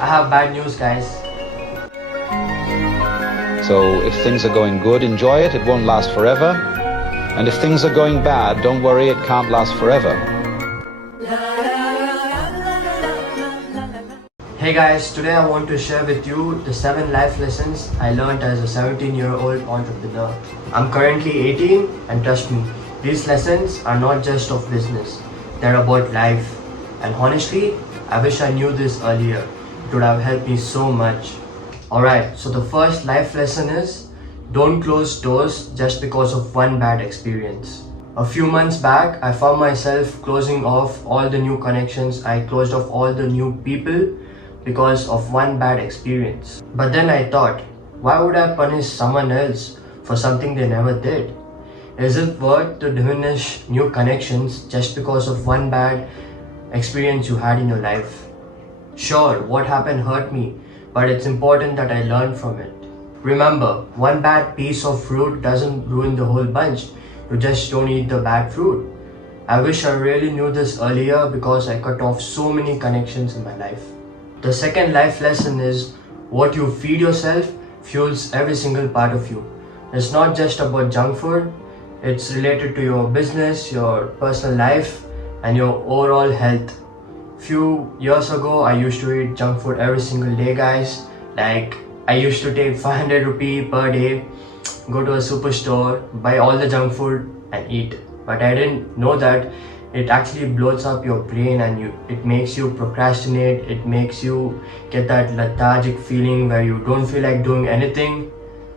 I have bad news, guys. So if things are going good, enjoy it. It won't last forever. And if things are going bad, don't worry, it can't last forever. Hey guys, today I want to share with you the 7 life lessons I learned as a 17-year-old entrepreneur. I'm currently 18 and trust me, these lessons are not just of business. They're about life. And honestly, I wish I knew this earlier. It would have helped me so much. Alright, so the first life lesson is don't close doors just because of one bad experience. A few months back, I found myself closing off all the new connections. I closed off all the new people because of one bad experience. But then I thought, why would I punish someone else for something they never did? Is it worth to diminish new connections just because of one bad experience you had in your life? Sure, what happened hurt me, but it's important that I learn from it. Remember, one bad piece of fruit doesn't ruin the whole bunch. You just don't eat the bad fruit. I wish I really knew this earlier because I cut off so many connections in my life. The second life lesson is what you feed yourself fuels every single part of you. It's not just about junk food, it's related to your business, your personal life, and your overall health. Few years ago, I used to eat junk food every single day, guys. Like, I used to take 500 rupee per day, go to a superstore, buy all the junk food and eat. But I didn't know that it actually bloats up your brain and it makes you procrastinate. It makes you get that lethargic feeling where you don't feel like doing anything.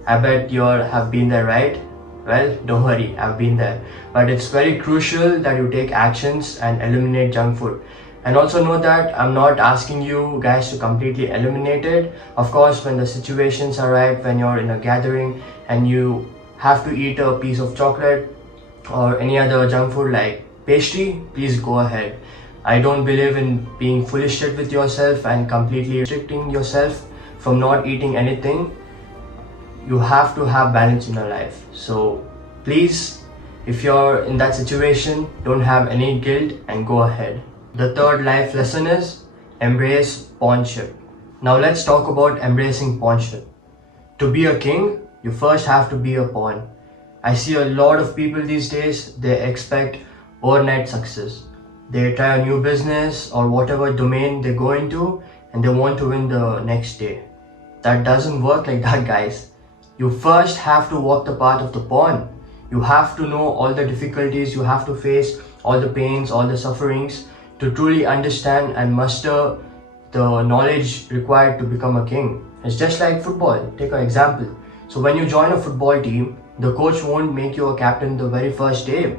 I bet you all have been there, right? Well, don't worry, I've been there. But it's very crucial that you take actions and eliminate junk food. And also know that I'm not asking you guys to completely eliminate it. Of course, when the situations are right, when you're in a gathering and you have to eat a piece of chocolate or any other junk food like pastry, please go ahead. I don't believe in being fully strict with yourself and completely restricting yourself from not eating anything. You have to have balance in your life. So please, if you're in that situation, don't have any guilt and go ahead. The third life lesson is embrace pawnship. Now let's talk about embracing pawnship. To be a king, you first have to be a pawn. I see a lot of people these days, they expect overnight success. They try a new business or whatever domain they go into and they want to win the next day. That doesn't work like that, guys. You first have to walk the path of the pawn. You have to know all the difficulties, you have to face all the pains, all the sufferings to truly understand and muster the knowledge required to become a king. It's just like football. Take an example. So when you join a football team, the coach won't make you a captain the very first day.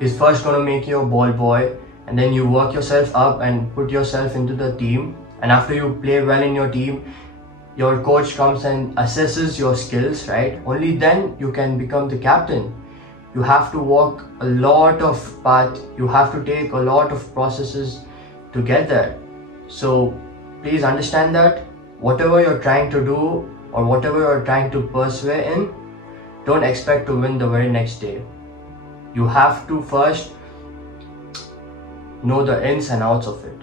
He's first going to make you a ball boy, and then you work yourself up and put yourself into the team. And after you play well in your team, your coach comes and assesses your skills, right? Only then you can become the captain. You have to walk a lot of path. You have to take a lot of processes to get there. So please understand that whatever you're trying to do or whatever you're trying to persevere in, don't expect to win the very next day. You have to first know the ins and outs of it.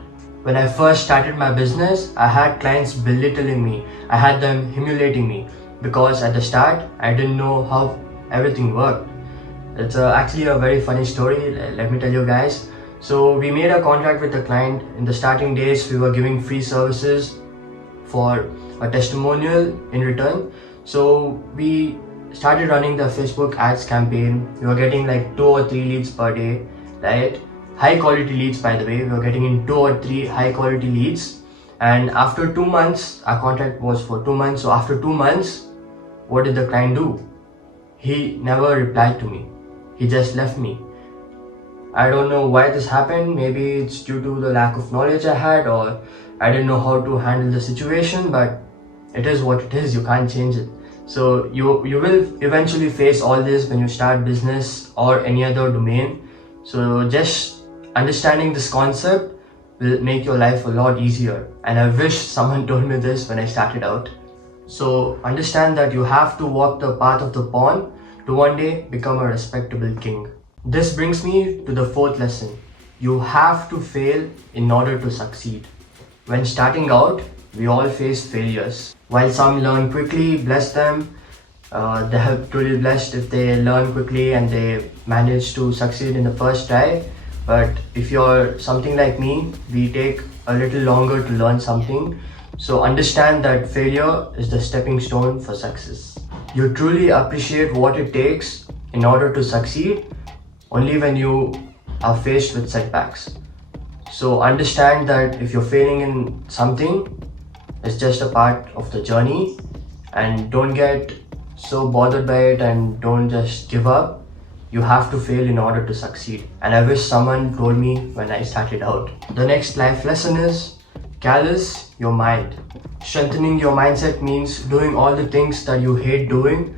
When I first started my business, I had clients belittling me. I had them humiliating me because at the start, I didn't know how everything worked. It's actually a very funny story, let me tell you guys. So we made a contract with the client. In the starting days, we were giving free services for a testimonial in return. So we started running the Facebook ads campaign. We were getting like 2 or 3 leads per day, right? High quality leads, by the way. We were getting in 2 or 3 high quality leads. And after 2 months, our contract was for 2 months. So after 2 months, what did the client do? He never replied to me. He just left me. I don't know why this happened. Maybe it's due to the lack of knowledge I had, or I didn't know how to handle the situation, but it is what it is. You can't change it. So you will eventually face all this when you start business or any other domain. So just understanding this concept will make your life a lot easier. And I wish someone told me this when I started out. So understand that you have to walk the path of the pawn to one day become a respectable king. This brings me to the fourth lesson. You have to fail in order to succeed. When starting out, we all face failures. While some learn quickly, bless them. They have truly blessed if they learn quickly and they manage to succeed in the first try. But if you're something like me, we take a little longer to learn something. So understand that failure is the stepping stone for success. You truly appreciate what it takes in order to succeed only when you are faced with setbacks. So understand that if you're failing in something, it's just a part of the journey, and don't get so bothered by it and don't just give up. You have to fail in order to succeed. And I wish someone told me when I started out. The next life lesson is callous your mind. Strengthening your mindset means doing all the things that you hate doing,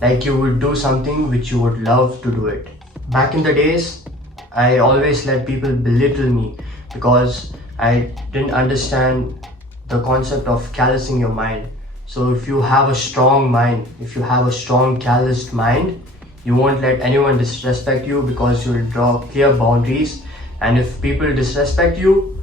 like you would do something which you would love to do it. Back in the days, I always let people belittle me because I didn't understand the concept of callousing your mind. So if you have a strong mind, if you have a strong calloused mind, you won't let anyone disrespect you because you will draw clear boundaries. And if people disrespect you,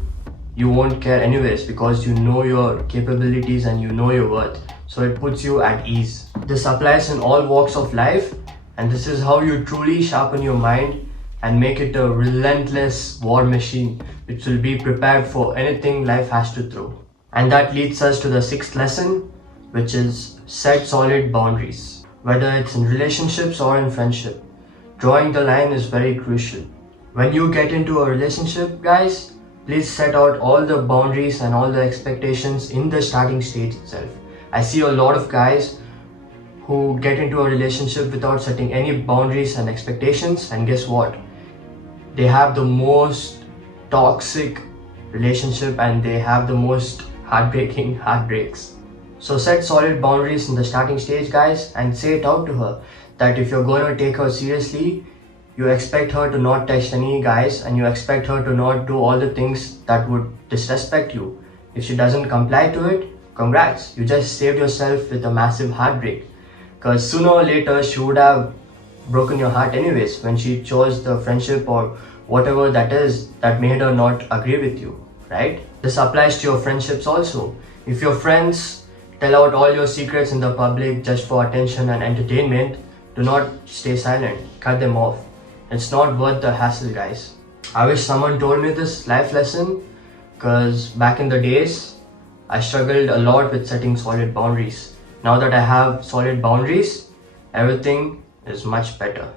you won't care anyways because you know your capabilities and you know your worth. So it puts you at ease. This applies in all walks of life, and this is how you truly sharpen your mind and make it a relentless war machine which will be prepared for anything life has to throw. And that leads us to the sixth lesson, which is set solid boundaries. Whether it's in relationships or in friendship, drawing the line is very crucial. When you get into a relationship, guys, please set out all the boundaries and all the expectations in the starting stage itself. I see a lot of guys who get into a relationship without setting any boundaries and expectations, and guess what? They have the most toxic relationship and they have the most heartbreaking heartbreaks. So set solid boundaries in the starting stage, guys, and say it out to her that if you're going to take her seriously, you expect her to not text any guys and you expect her to not do all the things that would disrespect you. If she doesn't comply to it, congrats, you just saved yourself with a massive heartbreak. Because sooner or later she would have broken your heart anyways when she chose the friendship or whatever that is that made her not agree with you, right? This applies to your friendships also. If your friends tell out all your secrets in the public just for attention and entertainment, do not stay silent, cut them off. It's not worth the hassle, guys. I wish someone told me this life lesson, because back in the days, I struggled a lot with setting solid boundaries. Now that I have solid boundaries, everything is much better.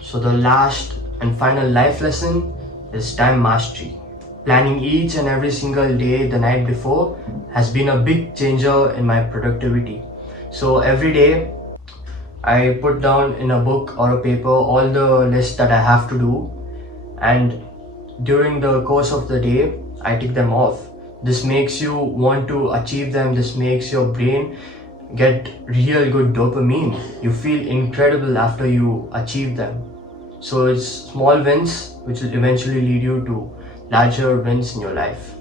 So the last and final life lesson is time mastery. Planning each and every single day the night before has been a big changer in my productivity. So every day I put down in a book or a paper all the lists that I have to do, and during the course of the day I tick them off. This makes you want to achieve them. This makes your brain get real good dopamine. You feel incredible after you achieve them. So it's small wins which will eventually lead you to larger wins in your life.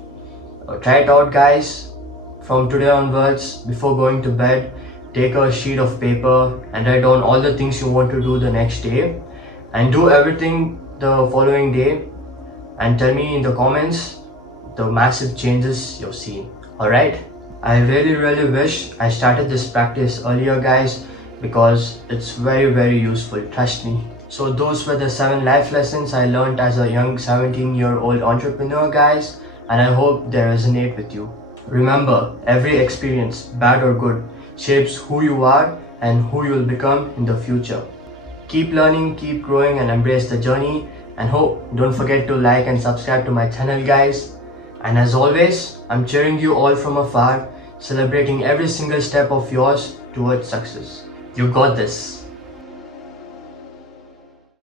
Try it out, guys. From today onwards, before going to bed, take a sheet of paper and write down all the things you want to do the next day, and do everything the following day, and tell me in the comments the massive changes you've seen. Alright? I really wish I started this practice earlier, guys, because it's very useful, trust me. So those were the 7 life lessons I learned as a young 17-year-old entrepreneur, guys, and I hope they resonate with you. Remember, every experience, bad or good, shapes who you are and who you will become in the future. Keep learning, keep growing, and embrace the journey. And don't forget to like and subscribe to my channel, guys. And as always, I'm cheering you all from afar, celebrating every single step of yours towards success. You got this.